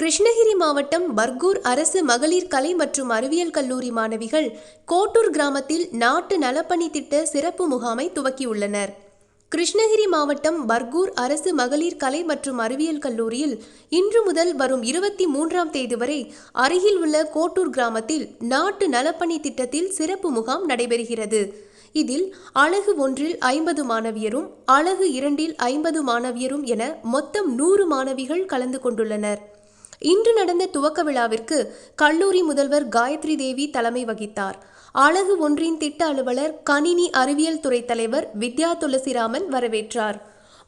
கிருஷ்ணகிரி மாவட்டம் பர்கூர் அரசு மகளிர் கலை மற்றும் அறிவியல் கல்லூரி மாணவிகள் கோட்டூர் கிராமத்தில் நாட்டு நலப்பணி திட்ட சிறப்பு முகாமை துவக்கியுள்ளனர். கிருஷ்ணகிரி மாவட்டம் பர்கூர் அரசு மகளிர் கலை மற்றும் அறிவியல் கல்லூரியில் இன்று முதல் வரும் 23ஆம் தேதி வரை அருகில் உள்ள கோட்டூர் கிராமத்தில் நாட்டு நலப்பணி திட்டத்தில் சிறப்பு முகாம் நடைபெறுகிறது. இதில் அலகு 1இல் 50 மாணவியரும், அலகு 2இல் 50 மாணவியரும் என மொத்தம் 100 மாணவிகள் கலந்து கொண்டுள்ளனர். இன்று நடந்த துவக்க விழாவிற்கு கல்லூரி முதல்வர் காயத்ரி தேவி தலைமை வகித்தார். அலகு 1இன் திட்ட அலுவலர், கணினி அறிவியல் துறை தலைவர் வித்யா துளசிராமன் வரவேற்றார்.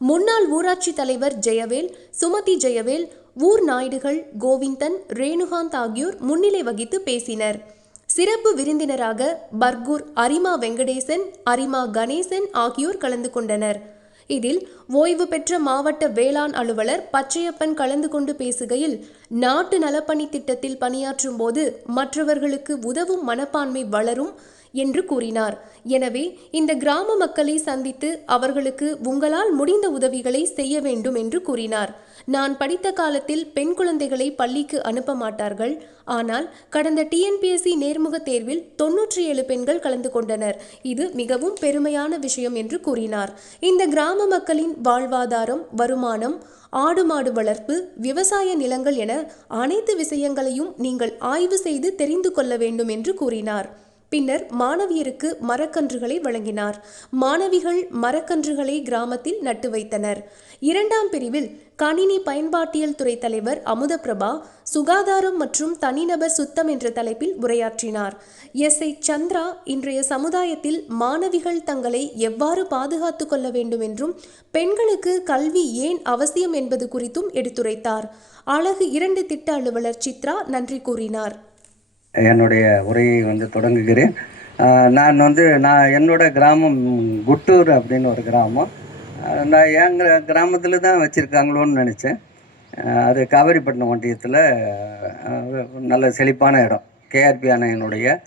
முன்னாள் ஊராட்சி தலைவர் ஜெயவேல், சுமதி ஜெயவேல், ஊர் நாயுடுகள் கோவிந்தன், ரேணுகாந்த் ஆகியோர் முன்னிலை வகித்து பேசினர். சிறப்பு விருந்தினராக பர்கூர் அரிமா வெங்கடேசன், அரிமா கணேசன் ஆகியோர் கலந்து கொண்டனர். இதில் ஓய்வு பெற்ற மாவட்ட வேளாண் அலுவலர் பச்சையப்பன் கலந்து கொண்டு பேசுகையில், நாட்டு நலப்பணி திட்டத்தில் பணியாற்றும் போது மற்றவர்களுக்கு உதவும் மனப்பான்மை வளரும் என்று கூறினார். எனவே இந்த கிராம மக்களை சந்தித்து அவர்களுக்கு உங்களால் முடிந்த உதவிகளை செய்ய வேண்டும் என்று கூறினார். நான் படித்த காலத்தில் பெண் குழந்தைகளை பள்ளிக்கு அனுப்ப மாட்டார்கள். ஆனால் கடந்த டிஎன்பிஎஸ்சி நேர்முக தேர்வில் 97 பெண்கள் கலந்து கொண்டனர். இது மிகவும் பெருமையான விஷயம் என்று கூறினார். இந்த கிராம மக்களின் வாழ்வாதாரம், வருமானம், ஆடு மாடு வளர்ப்பு, விவசாய நிலங்கள் என அனைத்து விஷயங்களையும் நீங்கள் ஆய்வு செய்து தெரிந்து கொள்ள வேண்டும் என்று கூறினார். பின்னர் மாணவியருக்கு மரக்கன்றுகளை வழங்கினார். மாணவிகள் மரக்கன்றுகளை கிராமத்தில் நட்டு வைத்தனர். 2ஆம் பிரிவில் கணினி பயன்பாட்டியல் துறை தலைவர் அமுதபிரபா சுகாதாரம் மற்றும் தனிநபர் சுத்தம் என்ற தலைப்பில் உரையாற்றினார். எஸ்.ஐ. சந்திரா இன்றைய சமுதாயத்தில் மாணவிகள் தங்களை எவ்வாறு பாதுகாத்து கொள்ள வேண்டும் என்றும் பெண்களுக்கு கல்வி ஏன் அவசியம் என்பது குறித்தும் எடுத்துரைத்தார். அலகு 2 திட்ட அலுவலர் சித்ரா நன்றி கூறினார். என்னுடைய உரையை தொடங்குகிறேன். நான் என்னோட கிராமம் குட்டூர் அப்படின்னு ஒரு கிராமம். நான் என் கிராமத்தில் தான் வச்சுருக்காங்களோன்னு நினச்சேன். அது காவேரிப்பட்டினம் ஒன்றியத்தில் நல்ல செழிப்பான இடம். கேஆர்பி அணையினுடைய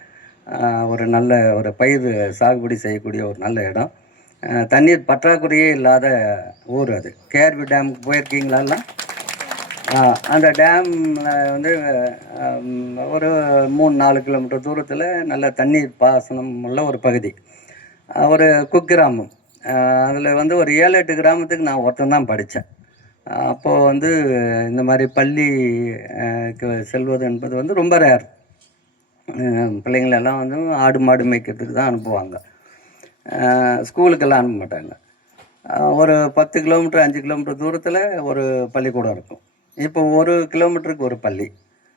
ஒரு பயிர் சாகுபடி செய்யக்கூடிய ஒரு நல்ல இடம். தண்ணீர் பற்றாக்குறையே இல்லாத ஊர் அது. கேஆர்பி டேமுக்கு போயிருக்கீங்களா? அந்த டேமில் ஒரு 3-4 கிலோமீட்டர் தூரத்தில் நல்ல தண்ணீர் பாசனம் உள்ள ஒரு பகுதி, ஒரு குக்கிராமம். அதில் ஒரு 7-8 கிராமத்துக்கு நான் ஒருத்தன் படித்தேன். அப்போது இந்த மாதிரி பள்ளிக்கு செல்வது என்பது ரொம்ப ரேர். பிள்ளைங்களெல்லாம் ஆடு மாடு மேய்க்கிறதுக்கு தான் அனுப்புவாங்க. ஸ்கூலுக்கெல்லாம் அனுப்ப மாட்டாங்க. ஒரு 10 கிலோமீட்டர் 5 கிலோமீட்டர் தூரத்தில் ஒரு பள்ளிக்கூடம் இருக்கும். இப்போ 1 கிலோமீட்டருக்கு ஒரு பள்ளி.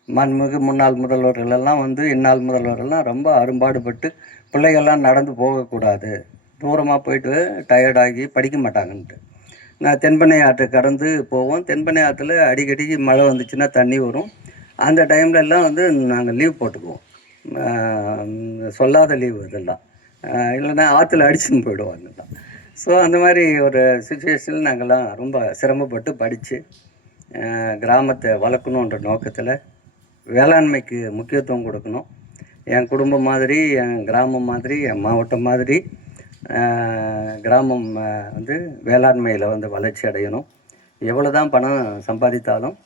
மண்மிகு முன்னாள் முதல்வர்களெல்லாம் இந்நாள் முதல்வரெல்லாம் ரொம்ப அரும்பாடுபட்டு பிள்ளைகள்லாம் நடந்து போகக்கூடாது, தூரமாக போயிட்டு டயர்டாகி படிக்க மாட்டாங்கன்ட்டு. நான் தென்பெண்ணை ஆற்றை கடந்து போவோம். தென்பெண்ணை ஆற்றுல அடிக்கடிக்கு மழை வந்துச்சுன்னா தண்ணி வரும். அந்த டைம்லெல்லாம் நாங்கள் லீவ் போட்டுக்குவோம். சொல்லாத லீவு இதெல்லாம், இல்லைன்னா ஆற்றுல அடிச்சுன்னு போயிடுவாங்கலாம். ஸோ அந்த மாதிரி ஒரு சுச்சுவேஷனில் நாங்கள்லாம் ரொம்ப சிரமப்பட்டு படித்து கிராமத்தை வளர்க்கணுன்ற நோக்கத்தில் வேளாண்மைக்கு முக்கியத்துவம் கொடுக்கணும். என் குடும்பம் மாதிரி, என் கிராமம் மாதிரி, என் மாவட்டம் மாதிரி கிராமம் வேளாண்மையில் வளர்ச்சி அடையணும். எவ்வளோ தான் பணம் சம்பாதித்தாலும்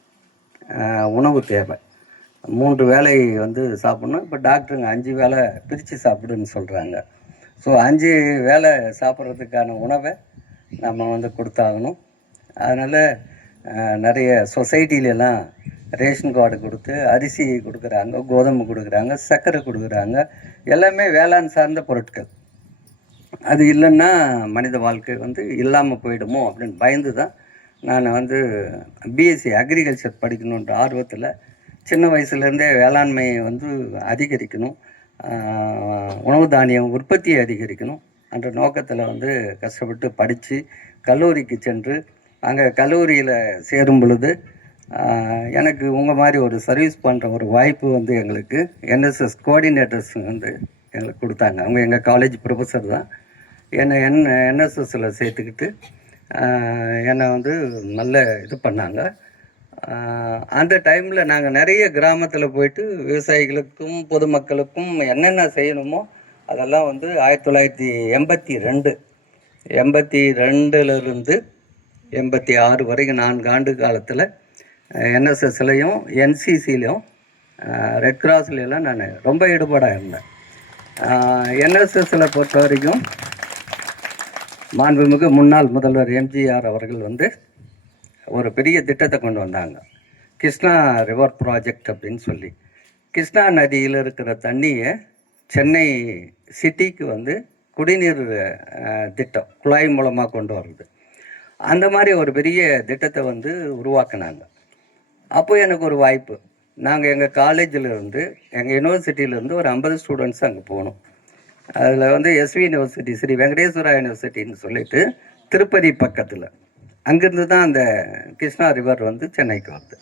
உணவு தேவை. 3 வேளை சாப்பிட்ணும். இப்போ டாக்டருங்க 5 வேளை பிரித்து சாப்பிடுன்னு சொல்கிறாங்க. ஸோ 5 வேளை சாப்பிட்றதுக்கான உணவை நம்ம கொடுத்தாகணும். அதனால் நிறைய சொசைட்டிலெல்லாம் ரேஷன் கார்டு கொடுத்து அரிசி கொடுக்குறாங்க, கோதுமை கொடுக்குறாங்க, சர்க்கரை கொடுக்குறாங்க. எல்லாமே வேளாண் சார்ந்த பொருட்கள். அது இல்லைன்னா மனித வாழ்க்கை இல்லாமல் போயிடுமோ அப்படின்னு பயந்து தான் நான் பிஎஸ்சி அக்ரிகல்ச்சர் படிக்கணுன்ற ஆர்வத்தில் சின்ன வயசுலேருந்தே வேளாண்மையை அதிகரிக்கணும், உணவு தானியம் உற்பத்தியை அதிகரிக்கணும் என்ற நோக்கத்தில் கஷ்டப்பட்டு படித்து கல்லூரிக்கு சென்று அங்கே கல்லூரியில் சேரும் பொழுது எனக்கு உங்கள் மாதிரி ஒரு சர்வீஸ் பண்ணுற ஒரு வாய்ப்பு எங்களுக்கு என்எஸ்எஸ் கோஆர்டினேட்டர்ஸ் எங்களுக்கு கொடுத்தாங்க. அவங்க எங்கள் காலேஜ் ப்ரொஃபஸர் தான். என்னை என்எஸ்எஸில் சேர்த்துக்கிட்டு என்னை நல்ல இது பண்ணாங்க. அந்த டைமில் நாங்கள் நிறைய கிராமத்தில் போயிட்டு விவசாயிகளுக்கும் பொதுமக்களுக்கும் என்னென்ன செய்யணுமோ அதெல்லாம் 1982 82லேருந்து 86 வரைக்கும் 4 ஆண்டு காலத்தில் என்எஸ்எஸ்லையும் என்சிசிலையும் ரெட் கிராஸ்லாம் நான் ரொம்ப ஈடுபாடாக இருந்தேன். என்எஸ்எஸில் பொறுத்த வரைக்கும் மாண்புமிகு முன்னாள் முதல்வர் எம்ஜிஆர் அவர்கள் வந்து ஒரு பெரிய திட்டத்தை கொண்டு வந்தாங்க, கிருஷ்ணா ரிவர் ப்ராஜெக்ட் அப்படின்னு சொல்லி. கிருஷ்ணா நதியில் இருக்கிற தண்ணியை சென்னை சிட்டிக்கு வந்து குடிநீர் திட்டம் குழாய் மூலமாக கொண்டு வர்றது, அந்த மாதிரி ஒரு பெரிய திட்டத்தை வந்து உருவாக்குனாங்க. அப்போ எனக்கு ஒரு வாய்ப்பு, நாங்கள் எங்கள் காலேஜிலேருந்து எங்கள் யூனிவர்சிட்டியிலேருந்து ஒரு 50 ஸ்டூடெண்ட்ஸ் அங்கே போகணும். அதில் வந்து எஸ்வி யூனிவர்சிட்டி, ஸ்ரீ வெங்கடேஸ்வரா யூனிவர்சிட்டின்னு சொல்லிட்டு திருப்பதி பக்கத்தில், அங்கேருந்து தான் அந்த கிருஷ்ணா ரிவர் வந்து சென்னைக்கு வருது.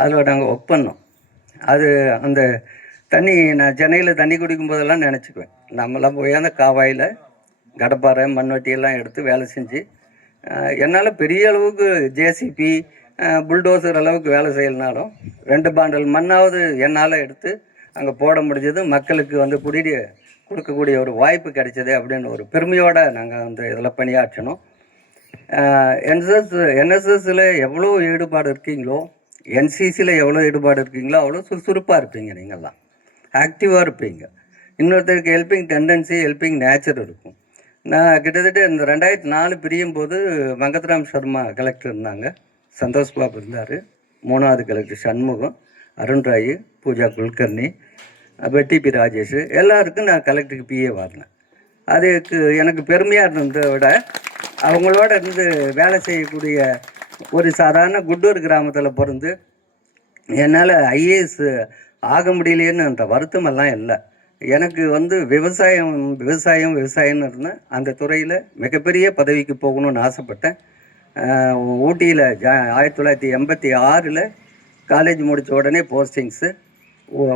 அதில் நாங்கள் ஒர்க் பண்ணோம். அது அந்த தண்ணி, நான் சென்னையில் தண்ணி குடிக்கும் போதெல்லாம் நினச்சிக்குவேன், நம்மளாம் போய் அந்த காவாயில் கடப்பாறை மண்வெட்டியெல்லாம் எடுத்து வேலை செஞ்சு, என்னால் பெரிய அளவுக்கு ஜேசிபி புல்டோசர் அளவுக்கு வேலை செய்யலனாலும் 2 பாண்டல் மண்ணாவது என்னால் எடுத்து அங்கே போட முடிஞ்சது. மக்களுக்கு வந்து கொடுக்கக்கூடிய ஒரு வாய்ப்பு கிடைச்சது அப்படின்னு ஒரு பெருமையோடு நாங்கள் வந்து இதில் பணியாற்றணும். என்எஸ்எஸில் எவ்வளோ ஈடுபாடு இருக்கீங்களோ, என்சிசியில் எவ்வளோ ஈடுபாடு இருக்கீங்களோ அவ்வளோ சுறுசுறுப்பாக இருப்பீங்க, நீங்கள்லாம் ஆக்டிவாக இருப்பீங்க. இன்னொருத்தருக்கு ஹெல்பிங் டெண்டன்சி, ஹெல்பிங் நேச்சர் இருக்கும். நான் கிட்டத்தட்ட இந்த 2004 பிரியும் போது வெங்கட்ராம் சர்மா கலெக்டர் இருந்தாங்க, சந்தோஷ் பாபு இருந்தார், 3வது கலெக்டர் சண்முகம், அருண் ராய், பூஜா குல்கர்னி, டிபி ராஜேஷ், எல்லாருக்கும் நான் கலெக்டருக்கு பிஏ வரேன். அதுக்கு எனக்கு பெருமையாக இருந்ததை விட அவங்களோட இருந்து வேலை செய்யக்கூடிய ஒரு சாதாரண குட்டூர் கிராமத்தில் பிறந்து என்னால் ஐஏஎஸ் ஆக முடியலையேன்னு வருத்தமெல்லாம் இல்லை. எனக்கு வந்து விவசாயம்னு இருந்தேன். அந்த துறையில் மிகப்பெரிய பதவிக்கு போகணும்னு ஆசைப்பட்டேன். ஊட்டியில் 1986 காலேஜ் முடித்த உடனே போஸ்டிங்ஸு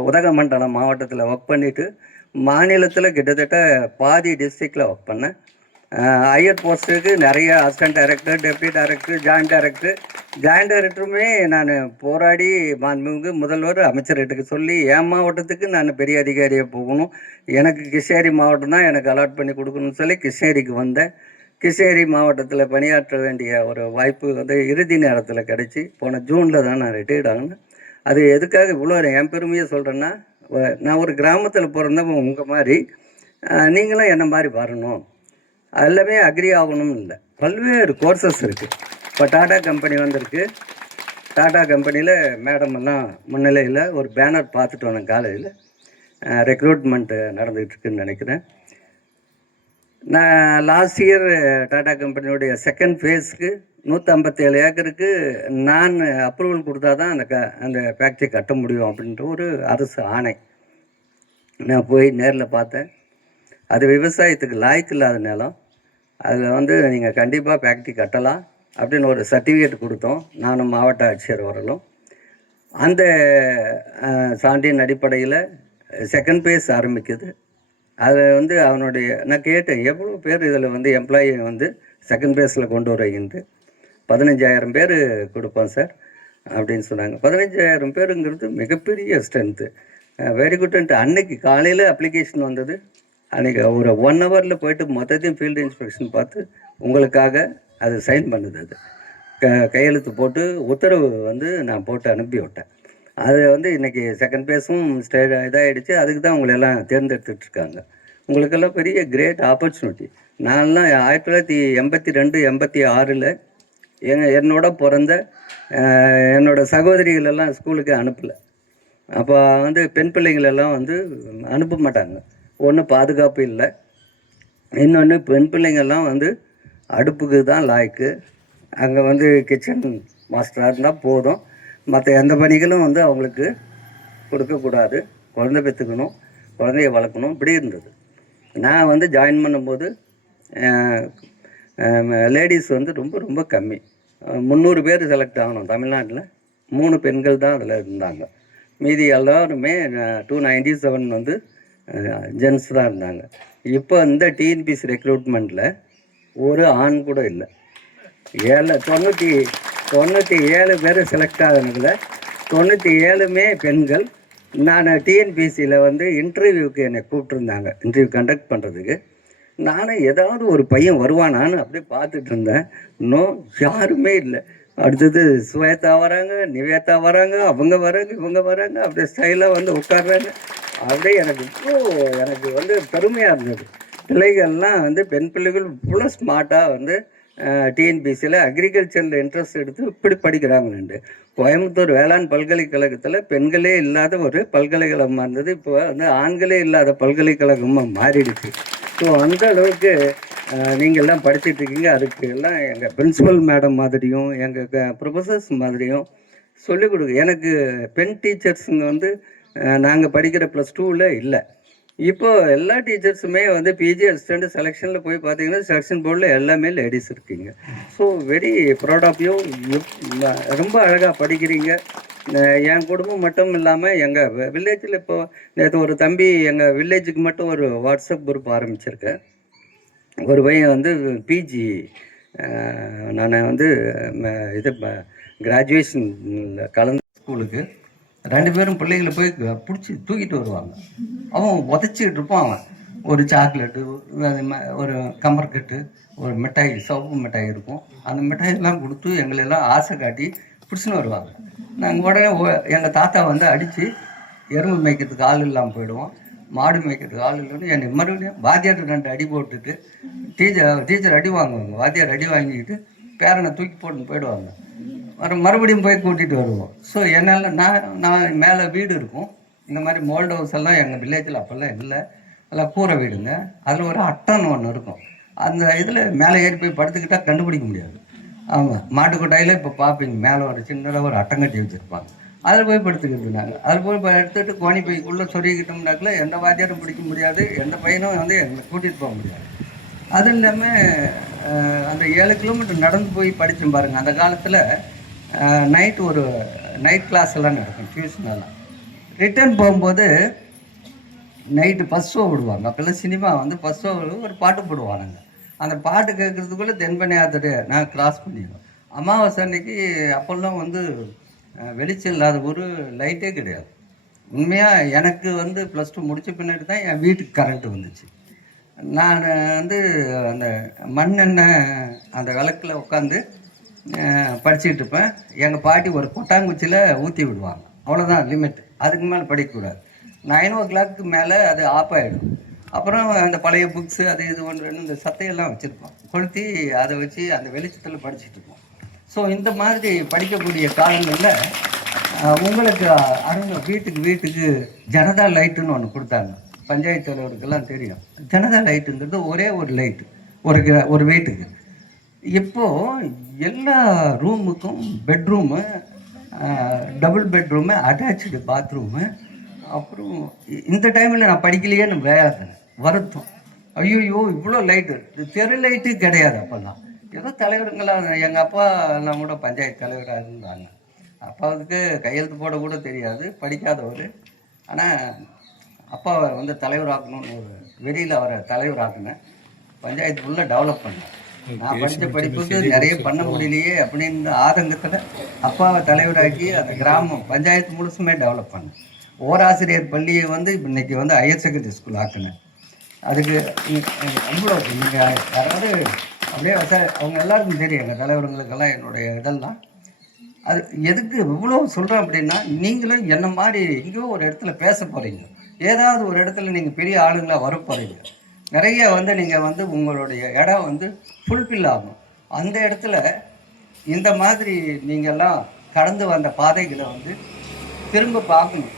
உதகமண்டலம் மாவட்டத்தில் ஒர்க் பண்ணிவிட்டு மாநிலத்தில் கிட்டத்தட்ட பாதி டிஸ்ட்ரிக்டில் ஒர்க் பண்ணேன். ஹையர் போஸ்ட்டுக்கு நிறைய assistant director, deputy director, joint டைரக்டருமே நான் போராடி மாண்புமிகு முதல்வர் அமைச்சர்கிட்ட சொல்லி என் மாவட்டத்துக்கு நான் பெரிய அதிகாரியாக போகணும், எனக்கு கிருஷ்ணகிரி மாவட்டம் தான் எனக்கு அலாட் பண்ணி கொடுக்கணும்னு சொல்லி கிருஷ்ணகிரிக்கு வந்தேன். கிருஷ்ணகிரி மாவட்டத்தில் பணியாற்ற வேண்டிய ஒரு வாய்ப்பு வந்து இறுதி நேரத்தில் கிடச்சி, போன ஜூனில் தான் நான் ரிட்டையர்ட் ஆகினேன். அது எதுக்காக இவ்வளோ என் பெருமையாக சொல்கிறேன்னா, நான் ஒரு கிராமத்தில் பிறந்தவங்க உங்கள் மாதிரி, நீங்களும் என்ன மாதிரி வரணும், எல்லாமே அக்ரி ஆகணும்னு இல்லை, பல்வேறு கோர்சஸ் இருக்குது. இப்போ டாடா கம்பெனி வந்திருக்கு, டாடா கம்பெனியில் மேடம் எல்லாம் முன்னிலையில் ஒரு பேனர் பார்த்துட்டு வந்தேன். காலேஜில் ரெக்ரூட்மெண்ட்டு நடந்துகிட்டு இருக்குதுன்னு நினைக்கிறேன். நான் லாஸ்ட் இயர் டாடா கம்பெனியோடைய செகண்ட் ஃபேஸ்க்கு 157 ஏக்கருக்கு நான் அப்ரூவல் கொடுத்தா தான் அந்த ஃபேக்ட்ரி கட்ட முடியும் அப்படின்ற ஒரு அரசு ஆணை. நான் போய் நேரில் பார்த்தேன். அது விவசாயத்துக்கு லாய்க்கு இல்லாத நிலம், அதில் வந்து நீங்கள் கண்டிப்பாக ஃபேக்ட்ரி கட்டலாம் அப்படின்னு ஒரு சர்டிஃபிகேட் கொடுத்தோம், நானும் மாவட்ட ஆட்சியர் வரலும். அந்த சான்றின் அடிப்படையில் செகண்ட் ஃபேஸ் ஆரம்பிக்குது. அதை வந்து அவனுடைய நான் கேட்டேன், எவ்வளோ பேர் இதில் வந்து எம்ப்ளாயி வந்து செகண்ட் ஃபேஸில் கொண்டு வரீங்கன்ட்டு. 15,000 பேர் கொடுப்போம் சார் அப்படின்னு சொன்னாங்க. 15,000 பேருங்கிறது மிகப்பெரிய ஸ்ட்ரென்த்து. வெரி குட்ன்ட்டு அன்னைக்கு காலையில் அப்ளிகேஷன் வந்தது. அன்றைக்கி ஒரு 1 ஹவரில் போய்ட்டு மொத்தத்தையும் ஃபீல்டு இன்ஸ்பெக்ஷன் பார்த்து உங்களுக்காக அது சைன் பண்ணுது. அது கையெழுத்து போட்டு உத்தரவு வந்து நான் போட்டு அனுப்பி விட்டேன். அது வந்து இன்றைக்கி செகண்ட் பேஸும் இதாகிடுச்சு. அதுக்கு தான் உங்களெல்லாம் தேர்ந்தெடுத்துட்ருக்காங்க. உங்களுக்கெல்லாம் பெரிய கிரேட் ஆப்பர்ச்சுனிட்டி. நான்லாம் 1982, 86 என்னோட பிறந்த என்னோடய சகோதரிகளெல்லாம் ஸ்கூலுக்கு அனுப்பலை. அப்போ வந்து பெண் பிள்ளைங்களெல்லாம் வந்து அனுப்ப மாட்டாங்க. ஒன்று பாதுகாப்பு இல்லை, இன்னொன்று பெண் பிள்ளைங்கள்லாம் வந்து அடுப்புக்கு தான் லாய்க்கு. அங்கே வந்து கிச்சன் மாஸ்டராக இருந்தால் போதும், மற்ற எந்த பணிகளும் வந்து அவங்களுக்கு கொடுக்கக்கூடாது. குழந்தை பெற்றுக்கணும், குழந்தைய வளர்க்கணும், இப்படி இருந்தது. நான் வந்து ஜாயின் பண்ணும்போது லேடிஸ் வந்து ரொம்ப ரொம்ப கம்மி. 300 பேர் செலக்ட் ஆகணும் தமிழ்நாட்டில், 3 பெண்கள் தான் அதில் இருந்தாங்க. மீதி எல்லாருமே 297 வந்து ஜென்ஸ் தான் இருந்தாங்க. இப்போ இந்த டிஎன்பிசி ரெக்ரூட்மெண்ட்டில் ஒரு ஆண் கூட இல்லை. 97 பேர் செலக்ட் ஆகினதில் 97மே பெண்கள். நான் டிஎன்பிசியில் வந்து இன்டர்வியூக்கு என்னை கூப்பிட்டுருந்தாங்க, இன்டர்வியூ கண்டக்ட் பண்ணுறதுக்கு. நானும் ஏதாவது ஒரு பையன் வருவானான்னு அப்படியே பார்த்துட்டு இருந்தேன். யாருமே இல்லை. அடுத்தது ஸ்வேதா வராங்க, நிவேதா வராங்க, அவங்க வராங்க, இவங்க வராங்க, அப்படியே ஸ்டைலாக வந்து உட்கார்றாங்க. அப்படியே எனக்கு வந்து பெருமையாக இருந்தது. பிள்ளைகள்லாம் வந்து பெண் பிள்ளைகள் இவ்வளோ ஸ்மார்ட்டாக வந்து டிஎன்பிசியில் அக்ரிகல்ச்சரில் இன்ட்ரெஸ்ட் எடுத்து இப்படி படிக்கிறாங்கன்னு. கோயம்புத்தூர் வேளாண் பல்கலைக்கழகத்தில் பெண்களே இல்லாத ஒரு பல்கலைக்கழகமாக இருந்தது. இப்போ வந்து ஆண்களே இல்லாத பல்கலைக்கழகமாக மாறிடுச்சு. ஸோ அந்த அளவுக்கு நீங்கள்லாம் படிச்சுட்டு இருக்கீங்க. அதுக்கு எல்லாம் எங்கள் பிரின்சிபல் மேடம் மாதிரியும் எங்கள் ப்ரொஃபஸர்ஸ் மாதிரியும் சொல்லிக் கொடுங்க. எனக்கு பெண் டீச்சர்ஸுங்க வந்து நாங்கள் படிக்கிற +2ல் இல்லை. இப்போ எல்லா டீச்சர்ஸுமே வந்து பிஜி அசிஸ்டண்ட் செலெக்ஷனில் போய் பார்த்தீங்கன்னா செலெக்ஷன் போர்டில் எல்லாமே லேடிஸ் இருக்கீங்க. So very proud of you. ரொம்ப அழகாக படிக்கிறீங்க. என் குடும்பம் மட்டும் இல்லாமல் எங்கள் வில்லேஜில் இப்போது நேற்று ஒரு தம்பி எங்கள் வில்லேஜுக்கு மட்டும் ஒரு வாட்ஸ்அப் குரூப் ஆரம்பிச்சிருக்கேன். ஒரு பையன் வந்து பிஜி நான் வந்து இது கிராஜுவேஷனில் கலந்து ஸ்கூலுக்கு 2 பேரும் பிள்ளைகளை போய் பிடிச்சி தூக்கிட்டு வருவாங்க. அவன் உதச்சிக்கிட்டு இருப்பான். அவன் ஒரு சாக்லேட்டு, ஒரு கம்பர்கட்டு, ஒரு மிட்டாய், சோப்பு மிட்டாய் இருக்கும். அந்த மிட்டாயெல்லாம் கொடுத்து எங்களெல்லாம் ஆசை காட்டி பிடிச்சின்னு வருவாங்க. நாங்கள் உடனே எங்கள் தாத்தா வந்து அடித்து எறும்பு மேய்க்கிறதுக்கு ஆள் இல்லாமல் போயிடுவோம். மாடு மேய்க்கிறதுக்கு ஆள் இல்லைன்னு என்னை மறுபடியும் வாத்தியார் 2 அடி போட்டுட்டு டீச்சர் அடி வாங்குவாங்க. வாத்தியார் அடி வாங்கிக்கிட்டு பேரனை தூக்கி போட்டுன்னு போயிடுவாங்க. மறுபடியும் போய் கூட்டிகிட்டு வருவோம். ஸோ என்னால் நான் மேலே வீடு இருக்கும். இந்த மாதிரி மோல்டு ஹவுஸ் எல்லாம் எங்கள் வில்லேஜில் அப்போல்லாம் இல்லை. எல்லாம் கூரை வீடுங்க. அதில் ஒரு அட்டன் ஒன்று இருக்கும். அந்த இதில் மேலே ஏறி போய் படுத்துக்கிட்டால் கண்டுபிடிக்க முடியாது. ஆமாம், மாட்டுக்கொட்டாயில் இப்போ பார்ப்பீங்க மேலே ஒரு சின்னதாக ஒரு அட்டங்கட்டி வச்சுருப்பாங்க. அதில் போய் படுத்துக்கிட்டு நாங்கள் அதில் போய் எடுத்துகிட்டு கோணி பைக்குள்ளே சொருகிக்கிட்டோம்னாக்கில் எந்த வாத்தியாரும் பிடிக்க முடியாது, எந்த பையனும் வந்து எங்களை கூட்டிகிட்டு போக முடியாது. அதுவும் இல்லாமல் அந்த 7 கிலோமீட்டர் நடந்து போய் படித்தோம் பாருங்கள். அந்த காலத்தில் நைட் கிளாஸ் எல்லாம் நடக்கும், டியூஷனெல்லாம். ரிட்டர்ன் போகும்போது நைட்டு ஃபஸ்ட் ஷோ விடுவாங்க. அப்போல்லாம் சினிமா வந்து ஃபஸ்ட் ஷோ ஒரு பாட்டு போடுவானுங்க. அந்த பாட்டு கேட்குறதுக்குள்ளே தென்பண்ணி ஆத்துட்டு நான் கிராஸ் பண்ணிடுவேன். அமாவாசை அன்னைக்கு அப்போல்லாம் வந்து வெளிச்சம் இல்லாத ஒரு லைட்டே கிடையாது. உண்மையாக எனக்கு வந்து +2 முடித்த பின்னாடி தான் என் வீட்டுக்கு கரண்ட்டு வந்துச்சு. நான் வந்து அந்த மண்ணெண்ணெய் அந்த விளக்கில் உட்காந்து படிச்சுக்கிட்டு இருப்பேன். எங்கள் பாட்டி ஒரு கொட்டாங்குச்சியில் ஊற்றி விடுவாங்க. அவ்வளோதான் லிமிட். அதுக்கு மேலே படிக்கக்கூடாது. 9 o'clock மேலே அது ஆஃப் ஆகிடும். அப்புறம் அந்த பழைய புக்ஸு அது இது ஒன்று இந்த சத்தையெல்லாம் வச்சுருப்போம். கொளுத்தி அதை வச்சு அந்த வெளிச்சத்தில் படிச்சுட்டு இருப்போம். ஸோ இந்த மாதிரி படிக்கக்கூடிய காலங்களில் உங்களுக்கு வீட்டுக்கு ஜனதா லைட்டுன்னு ஒன்று கொடுத்தாங்க. பஞ்சாயத்து தலைவருக்கெல்லாம் தெரியும். ஜனதா லைட்டுங்கிறது ஒரே ஒரு லைட்டு ஒரு வீட்டுக்கு. இப்போது எல்லா ரூமுக்கும் bedroom, double bedroom, attach bathroom. அப்புறம் இந்த டைமில் நான் படிக்கலையேன்னு வேலை வருத்தம். ஐயோ இவ்வளோ லைட்டு, தெரு லைட்டு கிடையாது அப்போல்லாம். ஏதோ தலைவருங்களாம் எங்கள் அப்பா எல்லாம் கூட பஞ்சாயத்து தலைவராக இருந்தாங்க. அப்பாவுக்கு கையெழுத்து போட கூட தெரியாது, படிக்காதவர். ஆனால் அப்பாவை வந்து தலைவராக்கணும்னு ஒரு வெளியில் அவரை தலைவராக்குனேன். பஞ்சாயத்து ஃபுல்லாக டெவலப் பண்ணேன். நான் படித்த படிப்புக்கு நிறைய பண்ண முடியலையே அப்படின்னு ஆதங்கத்தில் அப்பாவை தலைவராக்கி அந்த கிராமம் பஞ்சாயத்து முழுசுமே டெவலப் பண்ணேன். ஓராசிரியர் பள்ளியை வந்து இன்னைக்கு வந்து ஹையர் செகண்டரி ஸ்கூல் ஆக்குனேன். அதுக்கு அவ்வளோ நீங்கள் யாராவது அப்படியே அவங்க எல்லாருக்கும் தெரியும். எங்கள் தலைவர்களுக்கெல்லாம் என்னுடைய இதெல்லாம் அது எதுக்கு இவ்வளோ சொல்கிறேன் அப்படின்னா, நீங்களும் என்ன மாதிரி எங்கேயோ ஒரு இடத்துல பேச போகிறீங்க. ஏதாவது ஒரு இடத்துல நீங்கள் பெரிய ஆளுங்களாக வர போகிறீங்க. நிறைய வந்து நீங்கள் வந்து உங்களுடைய இடம் வந்து ஃபுல்ஃபில் ஆகும். அந்த இடத்துல இந்த மாதிரி நீங்கள்லாம் கடந்து வந்த பாதைகளை வந்து திரும்ப பார்க்கணும்.